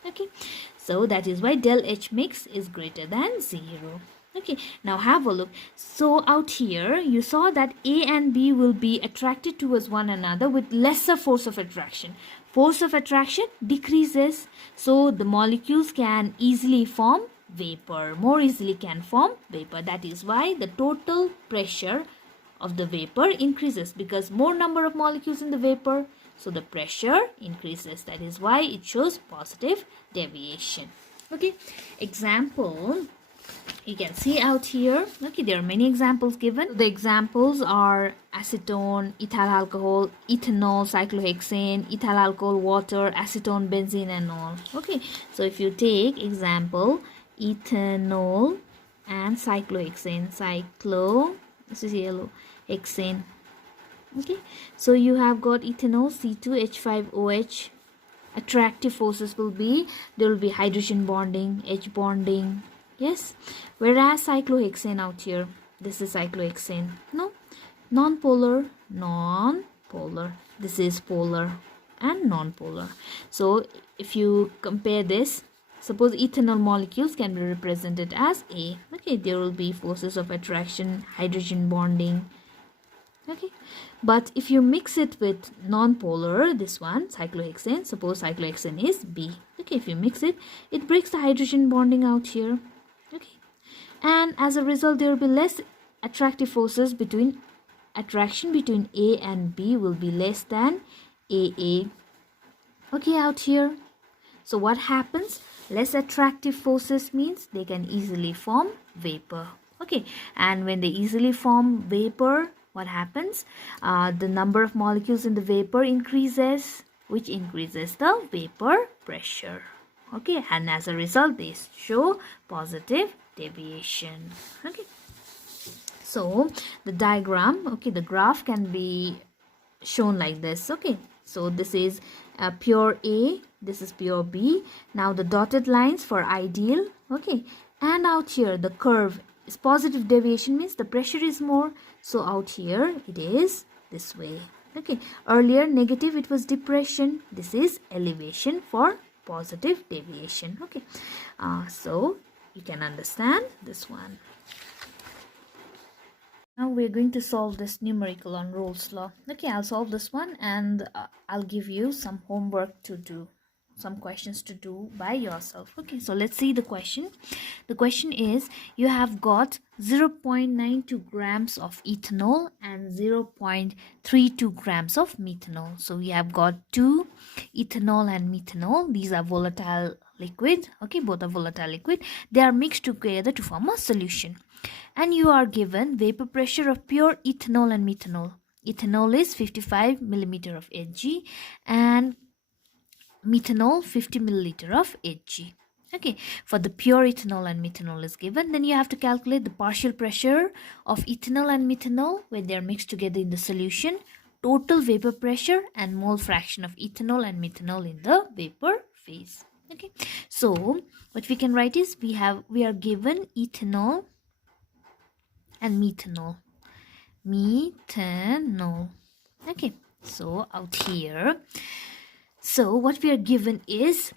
Okay, so that is why del H mix is greater than 0. Okay, now have a look. So out here you saw that A and B will be attracted towards one another with lesser force of attraction. Force of attraction decreases, so the molecules can easily form vapor, more easily can form vapor. That is why the total pressure of the vapor increases, because more number of molecules in the vapor, so the pressure increases. That is why it shows positive deviation. Okay, example, You can see out here. Okay, there are many examples given. The examples are acetone, ethyl alcohol, ethanol, cyclohexane, ethyl alcohol, water, acetone, benzene, and all. Okay, so if you take example ethanol and cyclohexane, this is yellow, hexane. Okay, so you have got ethanol, C2H5OH. Attractive forces will be, there will be hydrogen bonding, H bonding. Yes, whereas cyclohexane out here, this is cyclohexane. No, non-polar, non-polar. This is polar and non-polar. So if you compare this, suppose ethanol molecules can be represented as A. Okay, there will be forces of attraction, hydrogen bonding. Okay, but if you mix it with non-polar, this one cyclohexane, suppose cyclohexane is B. Okay, if you mix it, it breaks the hydrogen bonding out here. Okay, and as a result there will be less attractive forces between attraction between A and B will be less than AA. Okay, out here, so what happens? Less attractive forces means they can easily form vapor. Okay, and when they easily form vapor, what happens? The number of molecules in the vapor increases, which increases the vapor pressure. Okay, and as a result they show positive deviation. Okay, so the diagram, okay, the graph can be shown like this. Okay, so this is pure A, this is pure B. Now the dotted lines for ideal. Okay, and out here the curve is positive deviation, means the pressure is more, so out here it is this way. Okay, earlier negative, it was depression, this is elevation for positive deviation. Okay, so you can understand this one. Now we're going to solve this numerical on Rolle's law. Okay, I'll solve this one and I'll give you some homework to do, some questions to do by yourself. Okay, so let's see the question. The question is, you have got 0.92 grams of ethanol and 0.32 grams of methanol. So we have got two, ethanol and methanol. These are volatile liquid. Okay, both are volatile liquid. They are mixed together to form a solution. And you are given vapor pressure of pure ethanol and methanol. Ethanol is 55 millimeter of Hg and methanol 50 milliliter of Hg. Okay, for the pure ethanol and methanol is given, then you have to calculate the partial pressure of ethanol and methanol when they are mixed together in the solution, total vapor pressure and mole fraction of ethanol and methanol in the vapor phase. Okay, so what we can write is we are given ethanol and methanol. Okay, so out here, so what we are given is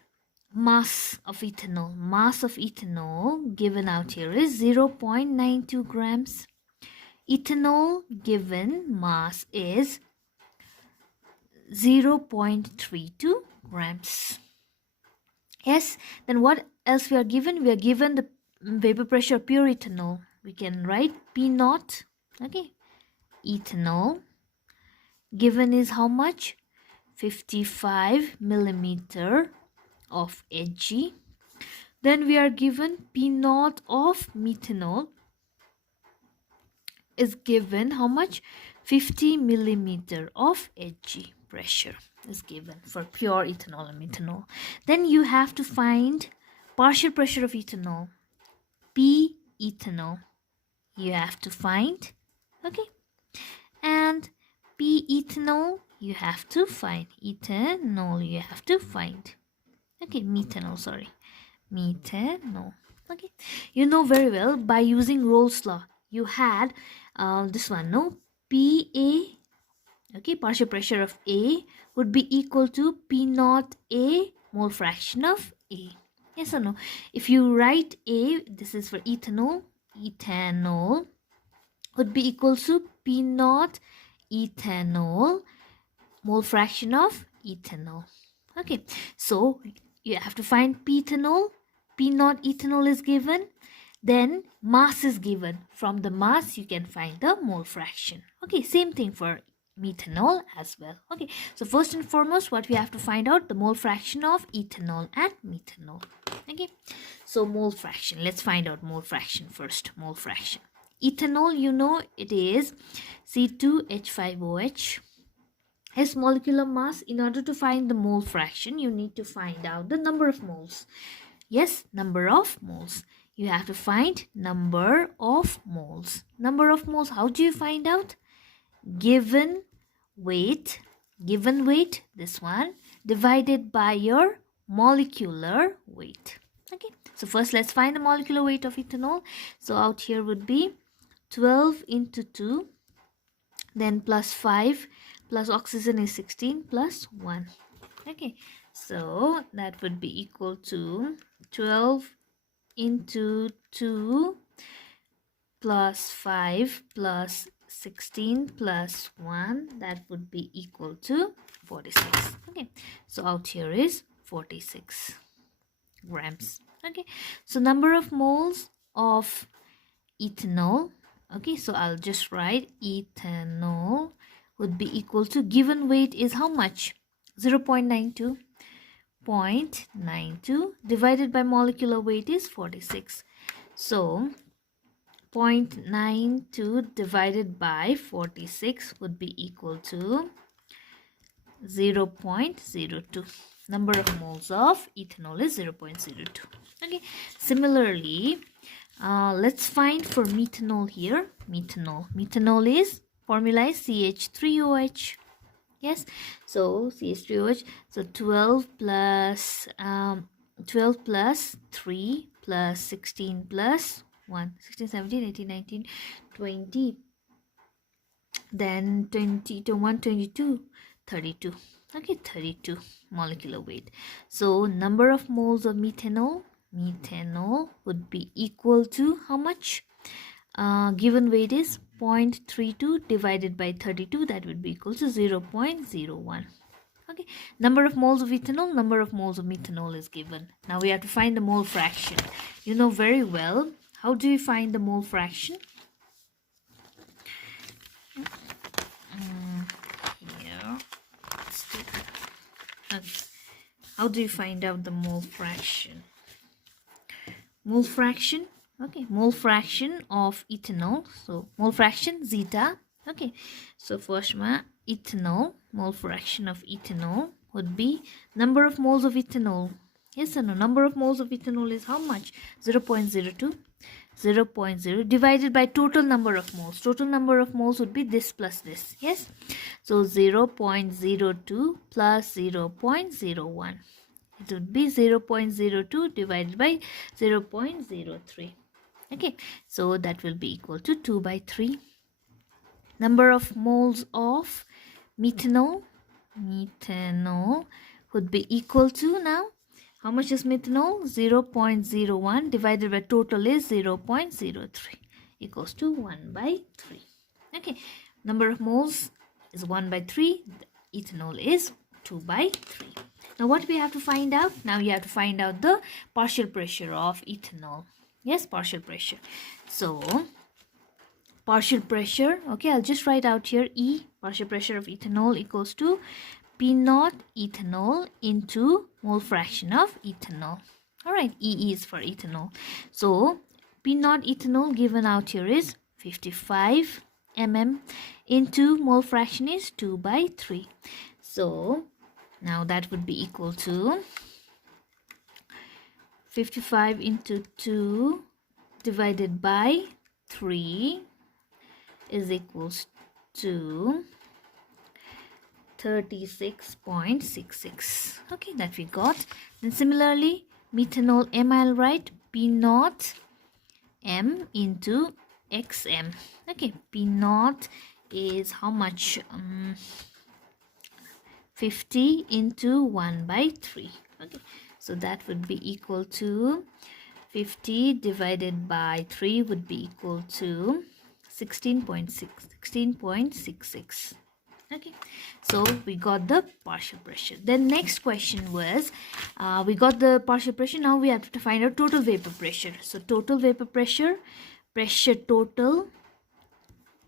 mass of ethanol. Mass of ethanol given out here is 0.92 grams. Ethanol given mass is 0.32 grams. Yes, then what else we are given? We are given the vapor pressure of pure ethanol. We can write P naught. Okay, ethanol given is how much? 55 millimeter of Hg. Then we are given P naught of methanol is given how much? 50 millimeter of Hg pressure is given for pure ethanol and methanol. Then you have to find partial pressure of ethanol, P ethanol. You have to find, okay, and P ethanol you have to find, ethanol you have to find, okay, methanol, methanol. Okay, you know very well by using Rolle's law you had this one, no, PA, okay, partial pressure of A would be equal to P naught A mole fraction of A. Yes or no? If you write A, this is for ethanol would be equal to P naught ethanol mole fraction of ethanol. Okay, so you have to find P ethanol. P naught ethanol is given, then mass is given. From the mass you can find the mole fraction. Okay, same thing for methanol as well. Okay, so first and foremost what we have to find out, the mole fraction of ethanol and methanol. Okay, so mole fraction, let's find out mole fraction first. Mole fraction, ethanol, you know it is C2H5OH. Its molecular mass. In order to find the mole fraction, you need to find out the number of moles. Yes, number of moles. You have to find number of moles. Number of moles, how do you find out? Given weight, this one, divided by your molecular weight. Okay, so first let's find the molecular weight of ethanol. So out here would be 12 into 2, then plus 5, plus oxygen is 16, plus 1. Okay, so that would be equal to 12 into 2 plus 5 plus 16 plus 1, that would be equal to 46. Okay, so out here is 46 grams. Okay, so number of moles of ethanol. Okay, so I'll just write ethanol would be equal to, given weight is how much? 0.92. 0.92 divided by molecular weight is 46. So 0.92 divided by 46 would be equal to 0.02. Number of moles of ethanol is 0.02. Okay, similarly, let's find for methanol here. Methanol is, formula is CH3OH. Yes, so CH3OH. So 12 plus 3 plus 16 plus 1, 16, 17, 18, 19, 20, then 20 to 122, 32. Okay, 32 molecular weight. So number of moles of methanol would be equal to how much? Given weight is 0.32 divided by 32, that would be equal to 0.01. Okay, number of moles of ethanol, number of moles of methanol is given. Now we have to find the mole fraction. You know very well. How do you find the mole fraction? Here. Okay. How do you find out the mole fraction? Mole fraction. Okay, mole fraction of ethanol. So mole fraction zeta. Okay, so first one, ethanol, mole fraction of ethanol would be number of moles of ethanol. Yes or no? Number of moles of ethanol is how much? 0.02. 0.0 divided by total number of moles. Total number of moles would be this plus this. Yes, so 0.02 plus 0.01. It would be 0.02 divided by 0.03. Okay, so that will be equal to 2 by 3. Number of moles of methanol would be equal to, now how much is methanol? 0.01 divided by total is 0.03 equals to 1 by 3. Okay, number of moles is 1 by 3. Ethanol is 2 by 3. Now what we have to find out? Now you have to find out the partial pressure of ethanol. Yes, partial pressure. So partial pressure, okay, I'll just write out here E, partial pressure of ethanol equals to P naught ethanol into mole fraction of ethanol. Alright, E is for ethanol. So P naught ethanol given out here is 55 mm into mole fraction is 2 by 3. So now that would be equal to 55 into 2 divided by 3 is equals to 36.66. Okay, that we got. Then similarly, methanol M, I'll write P naught M into XM. Okay, P naught is how much? 50 into 1 by 3. Okay, so that would be equal to 50 divided by 3 would be equal to 16.66. Okay, so we got the partial pressure. Then next question was, we got the partial pressure. Now we have to find out total vapor pressure. So total vapor pressure, pressure total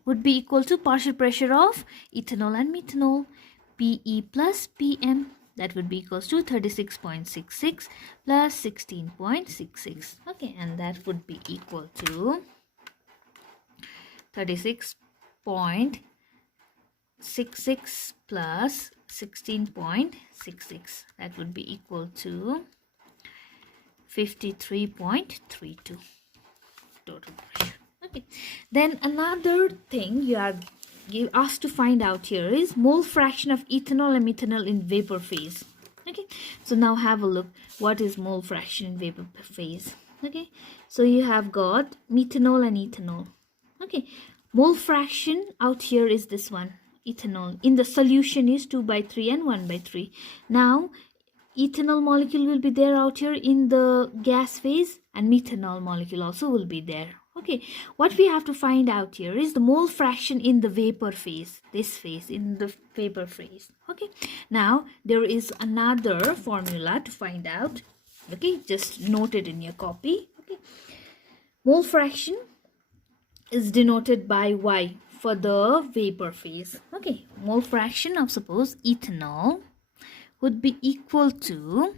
would be equal to partial pressure of ethanol and methanol, PE plus PM. That would be equals to 36.66 plus 16.66. Okay, and that would be equal to 36.66 plus 16.66. That would be equal to 53.32 total pressure. Okay, then another thing you are asked to find out here is mole fraction of ethanol and methanol in vapor phase. Okay, so now have a look what is mole fraction in vapor phase. Okay, so you have got methanol and ethanol. Okay, mole fraction out here is this one, ethanol. In the solution is 2/3 and 1/3. Now ethanol molecule will be there out here in the gas phase, and methanol molecule also will be there. Okay, what we have to find out here is the mole fraction in the vapor phase, this phase, in the vapor phase. Okay, now there is another formula to find out. Okay, just note it in your copy. Okay, mole fraction is denoted by Y for the vapor phase. Okay, mole fraction of, suppose, ethanol would be equal to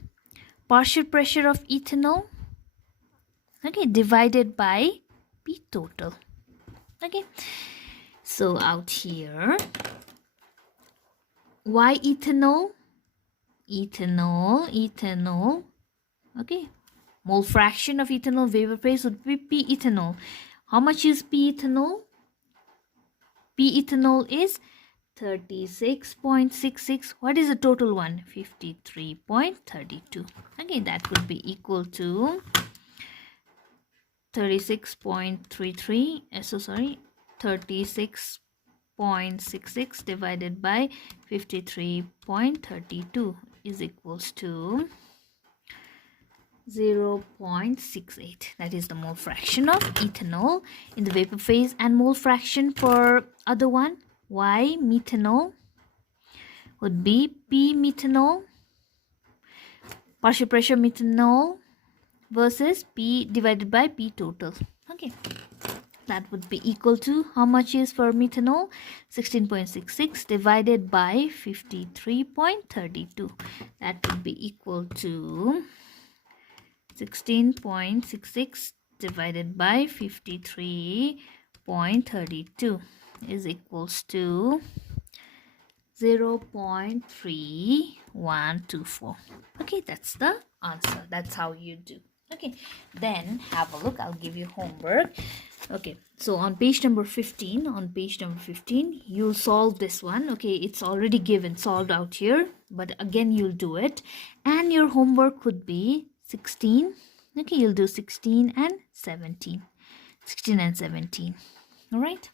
partial pressure of ethanol, okay, divided by P total. Okay, so out here, Y ethanol, okay, mole fraction of ethanol vapor phase would be P ethanol. How much is P ethanol? P ethanol is 36.66. What is the total one? 53.32. Okay, that would be equal to 36.33. 36.66 divided by 53.32 is equals to 0.68. That is the mole fraction of ethanol in the vapor phase, and mole fraction for other one, Y methanol, would be P methanol, partial pressure methanol, versus P divided by P total. Okay, that would be equal to, how much is for methanol? 16.66 divided by 53.32. That would be equal to 16.66 divided by 53.32 is equals to 0.3124. Okay, that's the answer. That's how you do. Okay, then have a look. I'll give you homework. Okay, so on page number 15, you'll solve this one. Okay, it's already given, solved out here, but again you'll do it, and your homework could be 16. Okay, you'll do 16 and 17. All right.